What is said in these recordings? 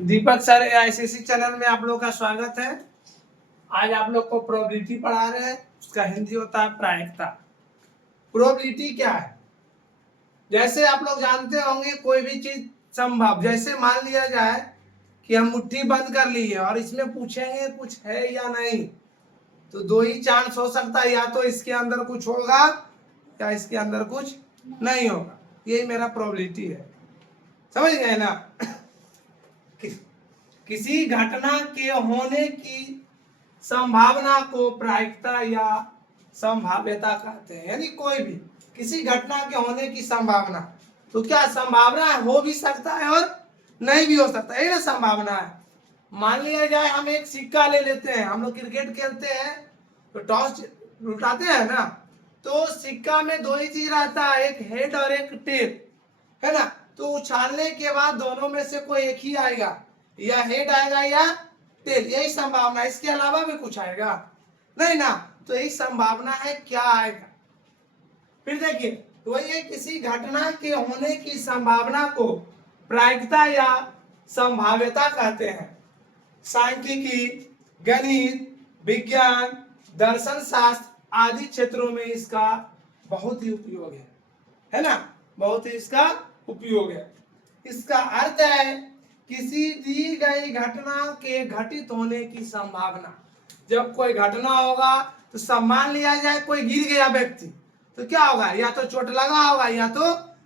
दीपक sir ICC channel में आप लोग का स्वागत है। आज आप लोग को प्रोबेबिलिटी पढ़ा रहे हैं। उसका हिंदी होता है प्रायिकता। प्रोबेबिलिटी क्या है? जैसे आप लोग जानते होंगे कोई भी चीज संभव, जैसे मान लिया जाए कि हम मुट्ठी बंद कर ली है और इसमें पूछेंगे कुछ है या नहीं, तो दो ही चांस हो सकता है, या तो इसके अंदर कुछ होगा या इसके अंदर कुछ नहीं होगा। यही मेरा प्रोबेबिलिटी है, समझ गए ना? किसी घटना के होने की संभावना को प्रायिकता या संभाव्यता कहते हैं। यानी कोई भी किसी घटना के होने की संभावना, तो क्या संभावना हो भी सकता है और नहीं भी हो सकता है, ना संभावना है। मान लिया जाए हम एक सिक्का ले लेते हैं, हम लोग क्रिकेट खेलते हैं तो टॉस उठाते हैं ना, तो सिक्का में दो ही चीज रहता है, एक हेड और एक टेल, है ना? तो उछालने के बाद दोनों में से कोई एक ही आएगा, या हेड आएगा या टेल, यही संभावना। इसके अलावा भी कुछ आएगा नहीं ना, तो यही संभावना है। क्या आएगा फिर देखिए, तो वही है, किसी घटना के होने की संभावना को प्रायिकता या संभाव्यता कहते हैं। सांख्यिकी, गणित, विज्ञान, दर्शन शास्त्र आदि क्षेत्रों में इसका बहुत ही उपयोग है ना? बहुत ही इसका उपयोग है। इसका अर्थ है किसी दी गई घटना के घटित होने की संभावना। जब कोई घटना होगा तो सब मान लिया जाए कोई गिर गया व्यक्ति, तो क्या होगा, या तो चोट लगा होगा या तो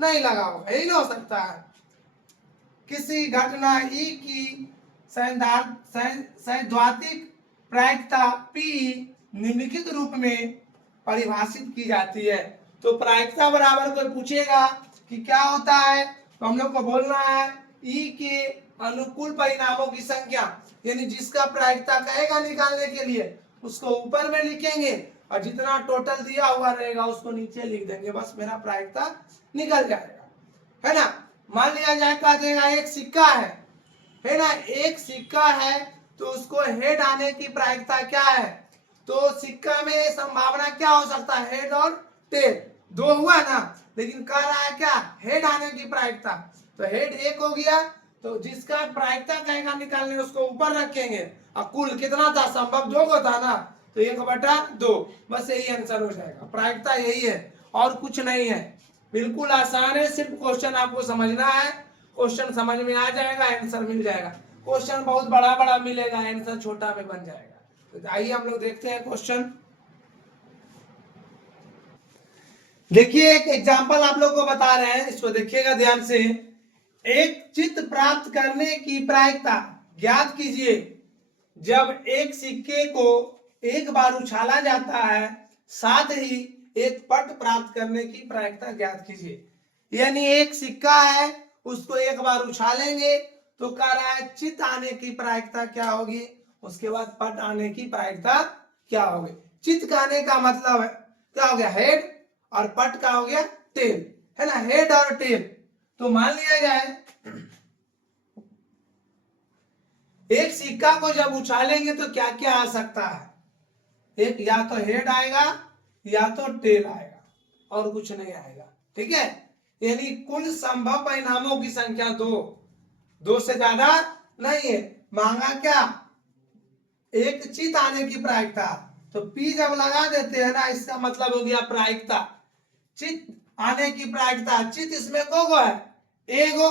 नहीं लगा होगा, यही ना हो सकता है। किसी घटना ई की सैद्धांतिक प्रायिकता पी निम्नलिखित रूप में परिभाषित की जाती है। तो प्रायिकता बराबर कोई पूछेगा कि क्या होता है, तो हम लोग को बोलना है ई के अनुकूल परिणामों की संख्या, यानी जिसका प्रायिकता कहेगा निकालने के लिए उसको ऊपर में लिखेंगे और जितना टोटल दिया हुआ रहेगा उसको नीचे लिख देंगे, बस मेरा प्रायिकता निकल जाएगा, है ना? मान लिया जाए कह देगा एक सिक्का है ना, एक सिक्का है तो उसको हेड आने की प्रायिकता क्या है, तो सिक्का में संभावना क्या हो सकता है, हेड और टेल, दो हुआ ना, लेकिन कह रहा है क्या, हेड आने की प्रायिकता। तो हेड एक हो गया, तो जिसका प्रायिकता कहेगा निकालने उसको ऊपर रखेंगे, और कुल कितना था, संभव दो को था ना, तो 1/2, बस यही आंसर हो जाएगा। प्रायिकता यही है और कुछ नहीं है। बिल्कुल आसान है, सिर्फ क्वेश्चन आपको समझना है, क्वेश्चन समझ में आ जाएगा, आंसर मिल जाएगा। क्वेश्चन बहुत बड़ा बड़ा मिलेगा, आंसर छोटा में बन जाएगा। तो आइए हम लोग देखते हैं क्वेश्चन। देखिए एक एग्जांपल आप लोग को बता रहे हैं, इसको देखिएगा ध्यान से। एक चित्त प्राप्त करने की प्रायिकता ज्ञात कीजिए जब एक सिक्के को एक बार उछाला जाता है, साथ ही एक पट प्राप्त करने की प्रायिकता ज्ञात कीजिए। यानी एक सिक्का है, उसको एक बार उछालेंगे तो कह रहा है चित्त आने की प्रायिकता क्या होगी, उसके बाद पट आने की प्रायिकता क्या होगी। चित्त आने का मतलब है क्या हो गया, हेड, और पट का हो गया टेल, है ना, हेड और टेल। तो मान लिया जाए एक सिक्का को जब उछालेंगे तो क्या क्या आ सकता है, एक या तो हेड आएगा या तो टेल आएगा और कुछ नहीं आएगा, ठीक है? यानी कुल संभव परिणामों की संख्या दो से ज्यादा नहीं है। मांगा क्या, एक चित्त आने की प्रायिकता, तो पी जब लगा देते हैं ना, इसका मतलब हो गया प्रायिकता, चित्त आने की प्रायिकता। चित्त इसमें को है, एगो,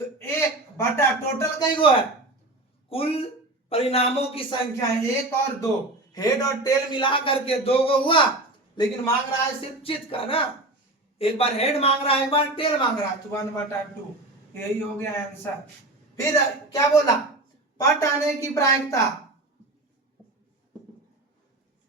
तो 1/, टोटल कई गो है, कुल परिणामों की संख्या 1 और 2, हेड और टेल मिला करके 2 गो हुआ, लेकिन मांग रहा है सिर्फ चित्त का ना, एक बार हेड मांग रहा है एक बार टेल मांग रहा है, तो 1/2, यही हो गया आंसर। फिर क्या बोला, पट आने की प्रायिकता,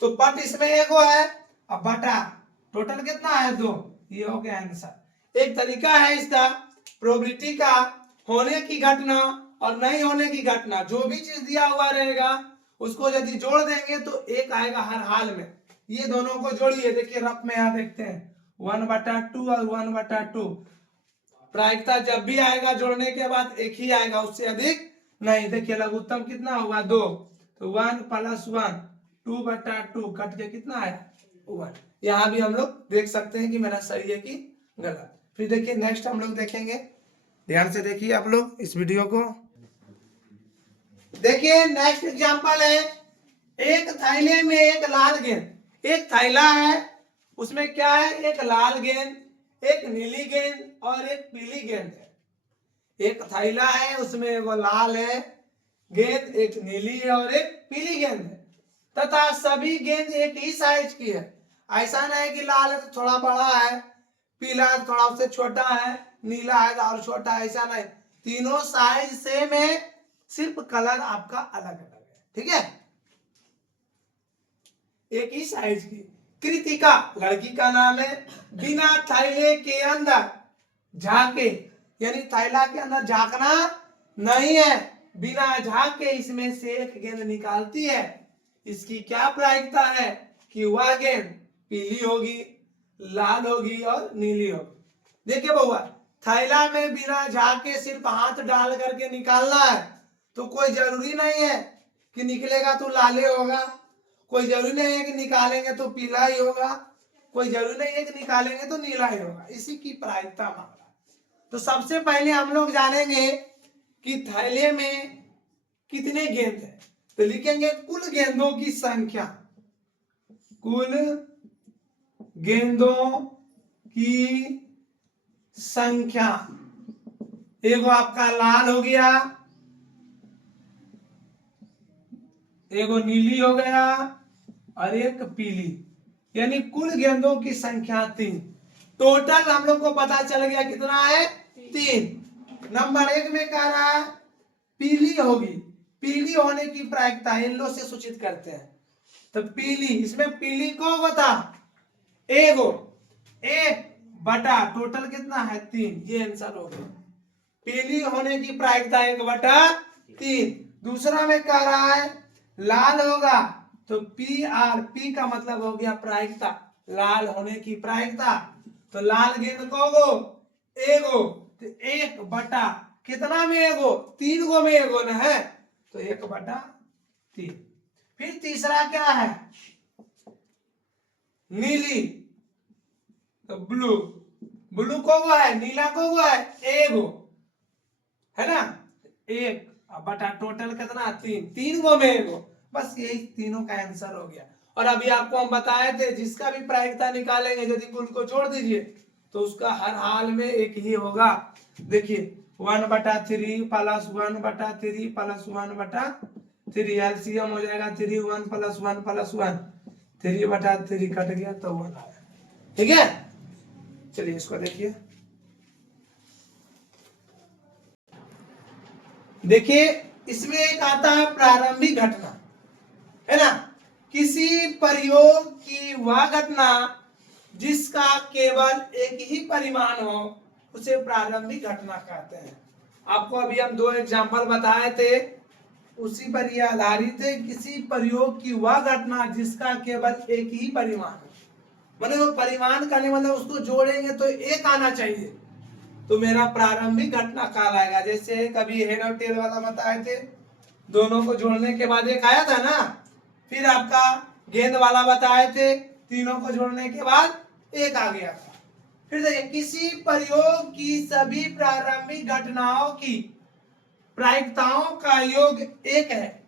तो पट इसमें एगो है, अब बटा टोटल कितना है 2, ये हो गया आंसर। एक तरीका है इसका प्रोबेबिलिटी का, होने की घटना और नहीं होने की घटना, जो भी चीज दिया हुआ रहेगा उसको यदि जोड़ देंगे तो एक आएगा हर हाल में। ये दोनों को जोड़िए, देखिए रफ में यहाँ देखते हैं 1/2 और 1/2, प्रायिकता जब भी आएगा जोड़ने के बाद एक ही आएगा, उससे अधिक नहीं। देखिए लघुत्तम कितना हुआ 2, तो 1 + 1 2/2 कट के कितना आया 1। यहाँ भी हम लोग देख सकते हैं कि मेरा सही है कि गलत। फिर देखिए नेक्स्ट हम लोग देखेंगे, ध्यान से देखिए आप लोग इस वीडियो को। देखिए नेक्स्ट एग्जांपल है, एक थैले में एक लाल गेंद, एक थैला है, उसमें क्या है, एक लाल गेंद, एक नीली गेंद और एक पीली गेंद है। एक थैला है, उसमें एक लाल है गेंद, एक नीली है और एक पीली गेंद है, तथा सभी गेंद एक ही साइज की है। ऐसा नहीं है कि लाल है तो थोड़ा बड़ा है, पीला है तो थोड़ा उससे छोटा है, नीला है तो और छोटा है, ऐसा नहीं, तीनों साइज सेम है, सिर्फ कलर आपका अलग अलग है। ठीक है, एक ही साइज की। कृतिका लड़की का नाम है, बिना थैले के अंदर झाके, यानी थैला के अंदर झांकना नहीं है, बिना झाके इसमें से एक गेंद निकालती है। इसकी क्या प्रायिकता है कि वह गेंद पीली होगी, लाल होगी और नीली होगी। देखिए बउआ, थैला में बिना झाके सिर्फ हाथ डाल करके निकालना है, तो कोई जरूरी नहीं है कि निकलेगा तो लाले होगा, कोई जरूरी नहीं है कि निकालेंगे तो पीला ही होगा, कोई जरूरी नहीं है कि निकालेंगे तो नीला ही होगा। इसी की प्रायिकता मामला। तो सबसे पहले हम लोग जानेंगे कि थैले में कितने गेंद है, तो लिखेंगे कुल गेंदों की संख्या, कुल गेंदों की संख्या। एगो आपका लाल हो गया, एगो नीली हो गया और एक पीली, यानी कुल गेंदों की संख्या 3। टोटल हम लोग को पता चल गया कितना है, 3। नंबर 1 में कह रहा है पीली होगी, पीली होने की प्रायिकता येलो से सूचित करते हैं, तो पीली, इसमें पीली को बता एगो, एक बटा टोटल कितना है 3, ये आंसर हो गया। पीली होने की प्रायिकता 1/3। दूसरा में कह रहा है लाल होगा, तो पी आर, पी का मतलब हो गया प्रायिकता, लाल होने की प्रायिकता, तो लाल गेंद को गो एगो, तो 1/, कितना में एगो, 3 गो में एगो न है, तो 1/3। फिर तीसरा क्या है, नीली, तो ब्लू, ब्लू को गो है, नीला को गो है, एगो है ना, 1/, टोटल कितना 3 गो में एगो, बस यही तीनों का आंसर हो गया। और अभी आपको हम बताए थे जिसका भी प्रायिकता निकालेंगे यदि कुल को जोड़ दीजिए तो उसका हर हाल में एक ही होगा। देखिए 1/3 प्लस 1/3 प्लस 1/3, एलसीएम हो जाएगा 3 1 प्लस 1 प्लस 1, 3/3 कट गया तो 1 आया। ठीक है, चलिए इसको देखिए, देखिए इसमें एक आता है प्रारंभिक घटना, है ना, किसी प्रयोग की वह घटना जिसका केवल एक ही परिमाण हो उसे प्रारंभिक घटना कहते हैं। आपको अभी हम 2 एग्जांपल बताए थे, उसी पर यह आधारित है, किसी प्रयोग की वह घटना जिसका केवल एक ही परिमाण हो, मतलब वो परिमाण का नहीं, मतलब उसको जोड़ेंगे तो एक आना चाहिए, तो मेरा प्रारंभिक घटना कहलाएगा। जैसे कभी हेड और टेल वाला बताए थे, दोनों को जोड़ने के बाद एक आया था ना, फिर आपका गेंद वाला बताए थे, तीनों को जोड़ने के बाद एक आ गया था। फिर देखिए किसी प्रयोग की सभी प्रारंभिक घटनाओं की प्रायिकताओं का योग 1 है,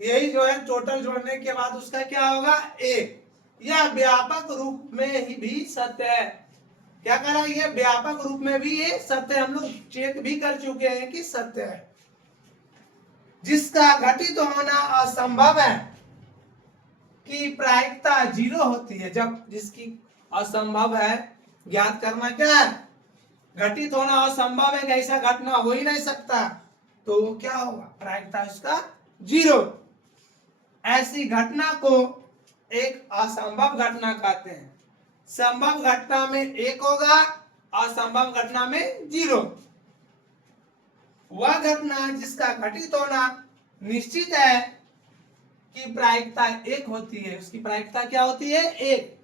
यही जो है टोटल जोड़ने के बाद उसका क्या होगा 1। यह व्यापक रूप में ही भी सत्य है। क्या कह रहा है, ये व्यापक रूप में भी ये सत्य, हम लोग चेक भी कर चुके हैं कि सत्य है। जिसका घटित होना असंभव है की प्रायिकता 0 होती है। जब जिसकी असंभव है, ज्ञात करना क्या है, घटित होना असंभव है, ऐसा घटना हो ही नहीं सकता, तो क्या होगा, प्रायिकता उसका 0। ऐसी घटना को एक असंभव घटना कहते हैं। संभव घटना में 1 होगा, असंभव घटना में 0। वह घटना जिसका घटित होना निश्चित है की प्रायिकता 1 होती है, उसकी प्रायिकता क्या होती है 1।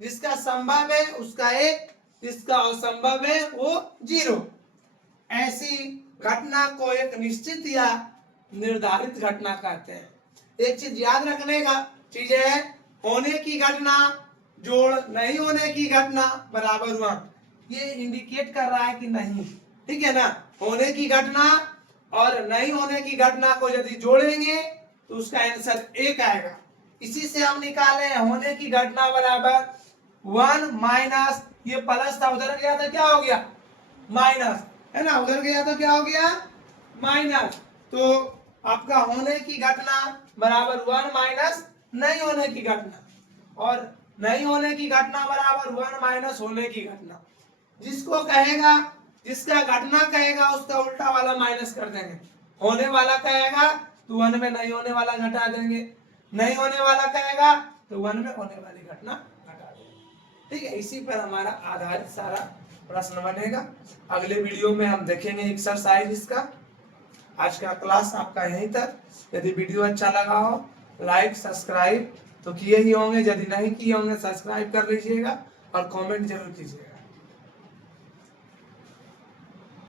जिसका संभव है उसका 1, जिसका असंभव है वो 0। ऐसी घटना को एक निश्चित या निर्धारित घटना कहते हैं। एक चीज याद रखने का चीज है, होने की घटना जोड़ नहीं होने की घटना बराबर 1, ये इंडिकेट कर रहा है कि नहीं, ठीक है ना, होने की घटना और नहीं होने की घटना को यदि जोड़ेंगे तो उसका आंसर 1 आएगा। इसी से हम निकाले हैं होने की घटना बराबर 1 माइनस, ये प्लस था उधर गया तो क्या हो गया माइनस, है ना, उधर गया तो क्या हो गया माइनस। तो आपका होने की घटना बराबर 1 माइनस नहीं होने की घटना, और नहीं होने की घटना बराबर 1 माइनस होने की घटना। जिसको कहेगा, जिसका घटना कहेगा उसका उल्टा वाला माइनस कर देंगे, होने वाला कहेगा तो 1 में नहीं होने वाला घटा देंगे, नहीं होने वाला कहेगा तो 1 में होने वाली घटना घटा देंगे। ठीक है, इसी पर हमारा आधारित सारा प्रश्न बनेगा। अगले वीडियो में हम देखेंगे एक्सरसाइज इसका। आज का क्लास आपका यहीं तक। यदि वीडियो अच्छा लगा हो लाइक सब्सक्राइब तो किए ही होंगे, यदि नहीं किए होंगे सब्सक्राइब कर लीजिएगा और कमेंट जरूर कीजिएगा।